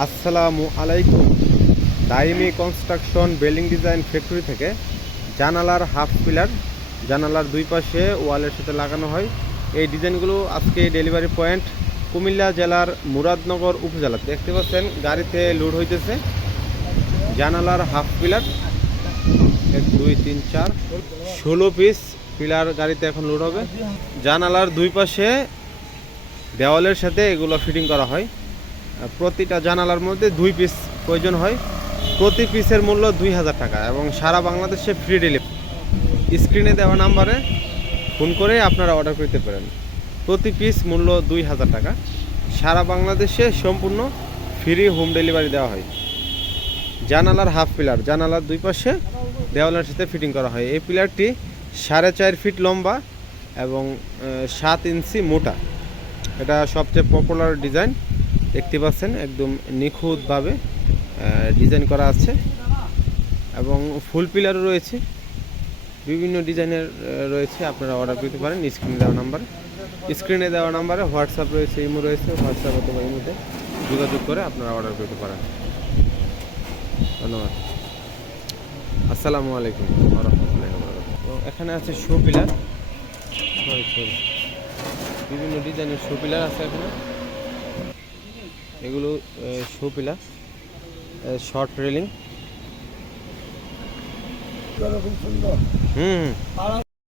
আসসালামু আলাইকুম। দাইমি construction building design factory থেকে জানালার হাফ পিলার, জানালার দুই পাশে ওয়ালের সাথে লাগানো হয়। এই ডিজাইনগুলো আজকে ডেলিভারি পয়েন্ট কুমিল্লা জেলার মুরাদনগর উপজেলা। দেখতে পাচ্ছেন গাড়িতে লোড হইতেছে জানালার হাফ পিলার, 1 2 3 4 16 পিস পিলার গাড়িতে এখন লোড হবে। জানালার দুই পাশে দেওয়ালের সাথে এগুলো ফিটিং করা হয়। প্রতিটা জানালার মধ্যে 2 পিস প্রয়োজন হয়। প্রতি পিসের মূল্য 2000 টাকা এবং সারা বাংলাদেশে ফ্রি ডেলিভারি। স্ক্রিনে দেওয়া নাম্বারে ফোন করে আপনারা অর্ডার করতে পারেন। প্রতি পিস মূল্য 2000 টাকা। সারা বাংলাদেশে সম্পূর্ণ ফ্রি হোম ডেলিভারি দেওয়া হয়। জানালার হাফ পিলার, জানালার দুই পাশে দেওয়ালের সাথে ফিটিং করা হয়। এই পিলারটি 4.5 ফিট লম্বা এবং 7 ইঞ্চি মোটা। এটা সবচেয়ে পপুলার ডিজাইন। দেখতে পাচ্ছেন একদম নিখুঁতভাবে ডিজাইন করা আছে এবং ফুল পিলারও রয়েছে, বিভিন্ন ডিজাইনের রয়েছে। আপনারা অর্ডার করতে পারেন স্ক্রিনে দেওয়া নাম্বারে হোয়াটসঅ্যাপ রয়েছে, ইমো রয়েছে। হোয়াটসঅ্যাপ অথবা ইমোতে যোগাযোগ করে আপনারা অর্ডার করতে পারেন। ধন্যবাদ। আসসালামু আলাইকুম ওয়া রাহমাতুল্লাহি ওয়া বারাকাতুহু। এখানে আছে শো পিলার, বিভিন্ন ডিজাইনের শো পিলার আছে এখানে। এগুলো শো পিলার, শর্ট রেলিং। হুম।